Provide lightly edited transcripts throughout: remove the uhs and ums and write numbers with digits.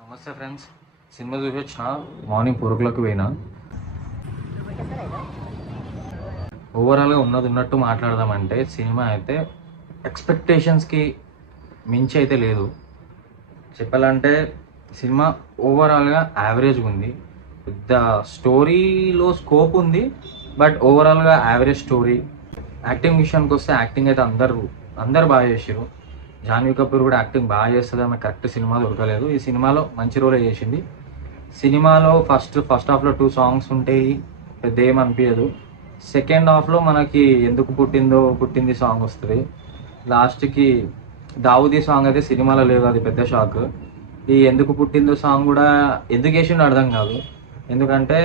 నమస్తే friends, cinema చూసి వచ్చిన. మార్నింగ్ 4 o'clock పోయినా. ఓవరాల్గా ఉన్నట్టు మాట్లాడదామంటే సినిమా అయితే ఎక్స్పెక్టేషన్స్కి మించి అయితే లేదు. చెప్పాలంటే సినిమా ఓవరాల్గా యావరేజ్గా ఉంది. పెద్ద స్టోరీలో స్కోప్ ఉంది, బట్ ఓవరాల్గా యావరేజ్ స్టోరీ. యాక్టింగ్ విషయానికి వస్తే యాక్టింగ్ అయితే అందరు బాగా చేసారు. జాన్వీ కపూర్ కూడా యాక్టింగ్ బాగా చేస్తుంది, ఆమె కరెక్ట్ సినిమా దొరకలేదు. ఈ సినిమాలో మంచి రోలే చేసింది. సినిమాలో ఫస్ట్ హాఫ్లో 2 songs ఉంటాయి, పెద్ద ఏమనిపించదు. సెకండ్ హాఫ్లో మనకి ఎందుకు పుట్టింది సాంగ్ వస్తుంది. లాస్ట్కి దావుదీ సాంగ్ అయితే సినిమాలో లేదు, అది పెద్ద షాక్. ఈ ఎందుకు పుట్టిందో సాంగ్ కూడా ఎందుకు వేసిండో అర్థం కాదు. ఎందుకంటే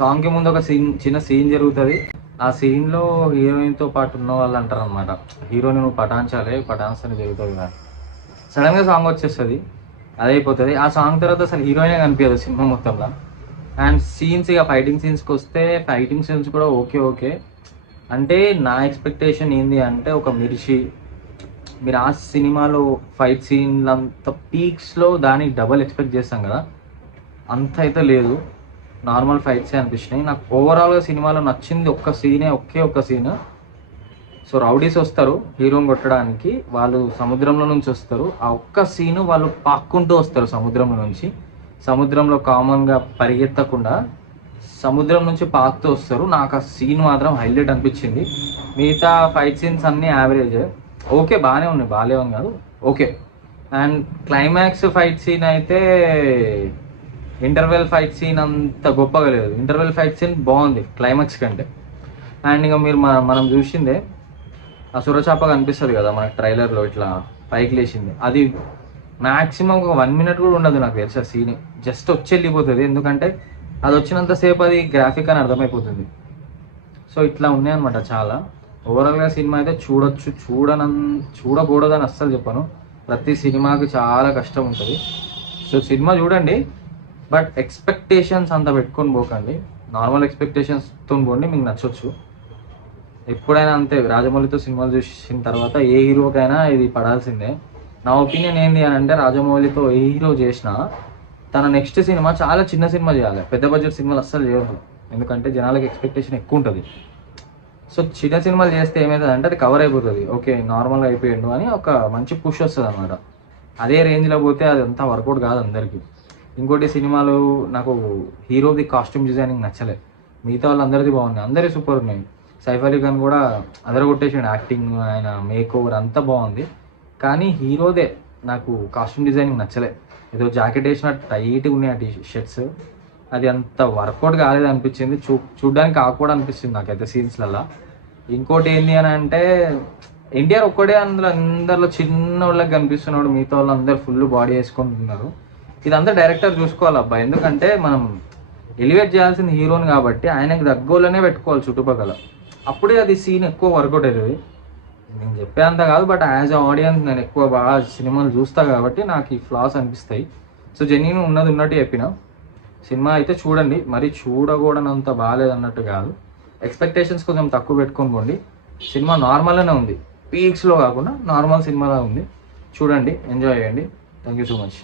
సాంగ్కి ముందు ఒక చిన్న సీన్ జరుగుతుంది. ఆ సీన్లో హీరోయిన్తో పాటు ఉన్న వాళ్ళు అంటారు అనమాట, హీరోని నువ్వు పటాన్స్ అని జరుగుతుంది కానీ సడన్గా సాంగ్ వచ్చేస్తుంది, అదైపోతుంది. ఆ సాంగ్ తర్వాత అసలు హీరోయినే కనిపించదు సినిమా మొత్తంలో. అండ్ సీన్స్, ఇక ఫైటింగ్ సీన్స్కి వస్తే ఫైటింగ్ సీన్స్ కూడా ఓకే. అంటే నా ఎక్స్పెక్టేషన్ ఏంది అంటే, ఒక మీరు ఆ సినిమాలో ఫైట్ సీన్లు అంత పీక్స్లో దానికి డబల్ ఎక్స్పెక్ట్ చేస్తాం కదా, అంత అయితే లేదు. నార్మల్ ఫైట్సే అనిపించినాయి నాకు. ఓవరాల్గా సినిమాలో నచ్చింది ఒక్క సీన్. సో రౌడీస్ వస్తారు హీరోని కొట్టడానికి, వాళ్ళు సముద్రంలో నుంచి వస్తారు. ఆ ఒక్క సీను వాళ్ళు పాక్కుంటూ వస్తారు సముద్రంలో నుంచి. సముద్రంలో కామన్గా పరిగెత్తకుండా సముద్రం నుంచి పాకుతూ వస్తారు. నాకు ఆ సీన్ మాత్రం హైలైట్ అనిపించింది. మిగతా ఫైట్ సీన్స్ అన్నీ యావరేజ్, ఓకే బాగానే ఉంది కాదు, okay. And climax fight scene అయితే ఇంటర్వెల్ ఫైట్ సీన్ అంత గొప్పగా లేదు. ఇంటర్వెల్ ఫైట్ సీన్ బాగుంది క్లైమాక్స్ కంటే. అండ్ ఇంకా మీరు మనం చూసిందే ఆ సురచాప కనిపిస్తుంది కదా మనకి ట్రైలర్లో, ఇట్లా పైకి లేచింది, అది మ్యాక్సిమం ఒక 1 minute కూడా ఉండదు నాకు తెలిసి. ఆ సీన్ జస్ట్ వచ్చి వెళ్ళిపోతుంది, ఎందుకంటే అది వచ్చినంతసేపు అది గ్రాఫిక్ అని అర్థమైపోతుంది. సో ఇట్లా ఉన్నాయన్నమాట చాలా. ఓవరాల్గా సినిమా అయితే చూడకూడదని అస్సలు చెప్పను. ప్రతి సినిమాకి చాలా కష్టం ఉంటుంది. సో సినిమా చూడండి, బట్ ఎక్స్పెక్టేషన్స్ అంత పెట్టుకొని పోకండి. నార్మల్ ఎక్స్పెక్టేషన్స్తో పోండి, మీకు నచ్చొచ్చు. ఎప్పుడైనా అంతే, రాజమౌళితో సినిమాలు చూసిన తర్వాత ఏ హీరోకైనా ఇది పడాల్సిందే. నా ఒపీనియన్ ఏంటి అని అంటే, రాజమౌళితో ఏ హీరో చేసినా తన నెక్స్ట్ సినిమా చాలా చిన్న సినిమా చేయాలి. పెద్ద బడ్జెట్ సినిమాలు అస్సలు చేయదు, ఎందుకంటే జనాలకు ఎక్స్పెక్టేషన్ ఎక్కువ ఉంటుంది. సో చిన్న సినిమాలు చేస్తే ఏమవుతుంది అంటే, అది కవర్ అయిపోతుంది, ఓకే నార్మల్గా అయిపోయిండు అని ఒక మంచి పుష్ వస్తుంది అనమాట. అదే రేంజ్లో పోతే అది అంతా వర్కౌట్ కాదు అందరికీ. ఇంకోటి సినిమాలు నాకు హీరోది కాస్ట్యూమ్ డిజైనింగ్ నచ్చలే. మిగతా వాళ్ళందరిది బాగున్నాయి, అందరి సూపర్ ఉన్నాయి. సైఫ్ అలీ ఖాన్ కూడా అదరగొట్టేసాడు, యాక్టింగ్, ఆయన మేక్ ఓవర్ అంతా బాగుంది. కానీ హీరోదే నాకు కాస్ట్యూమ్ డిజైనింగ్ నచ్చలే. ఏదో జాకెట్ వేసిన టైట్గా ఉన్నాయి ఆ షర్ట్స్, అది అంత వర్కౌట్ కాలేదు అనిపించింది. చూడ్డానికి ఆకువడా అనిపిస్తుంది నాకైతే సీన్స్లలో. ఇంకోటి ఏంటి అని అంటే, ఎన్టీఆర్ ఒక్కడే అందరిలో చిన్న వాళ్ళకి కనిపిస్తున్నాడు, మిగతా వాళ్ళు అందరు ఫుల్ బాడీ వేసుకుంటున్నారు. ఇదంతా డైరెక్టర్ చూసుకోవాలి అబ్బా, ఎందుకంటే మనం ఎలివేట్ చేయాల్సింది హీరోని కాబట్టి ఆయనకు తగ్గోళ్ళనే పెట్టుకోవాలి చుట్టుపక్కల, అప్పుడే అది సీన్ ఎక్కువ వర్కౌట్ అవుతుంది. నేను చెప్పేంత కాదు, బట్ యాజ్ అ ఆడియన్స్ నేను ఎక్కువ బాగా సినిమాలు చూస్తా కాబట్టి నాకు ఈ ఫ్లాస్ అనిపిస్తాయి. సో జెన్యూన్ ఉన్నట్టు చెప్పిన. సినిమా అయితే చూడండి, మరి చూడకూడనంత బాగాలేదన్నట్టు కాదు. ఎక్స్పెక్టేషన్స్ కొంచెం తక్కువ పెట్టుకొని పోండి. సినిమా నార్మల్గానే ఉంది, పీక్స్లో కాకుండా నార్మల్ సినిమాలా ఉంది. చూడండి, ఎంజాయ్ చేయండి. Thank you so much.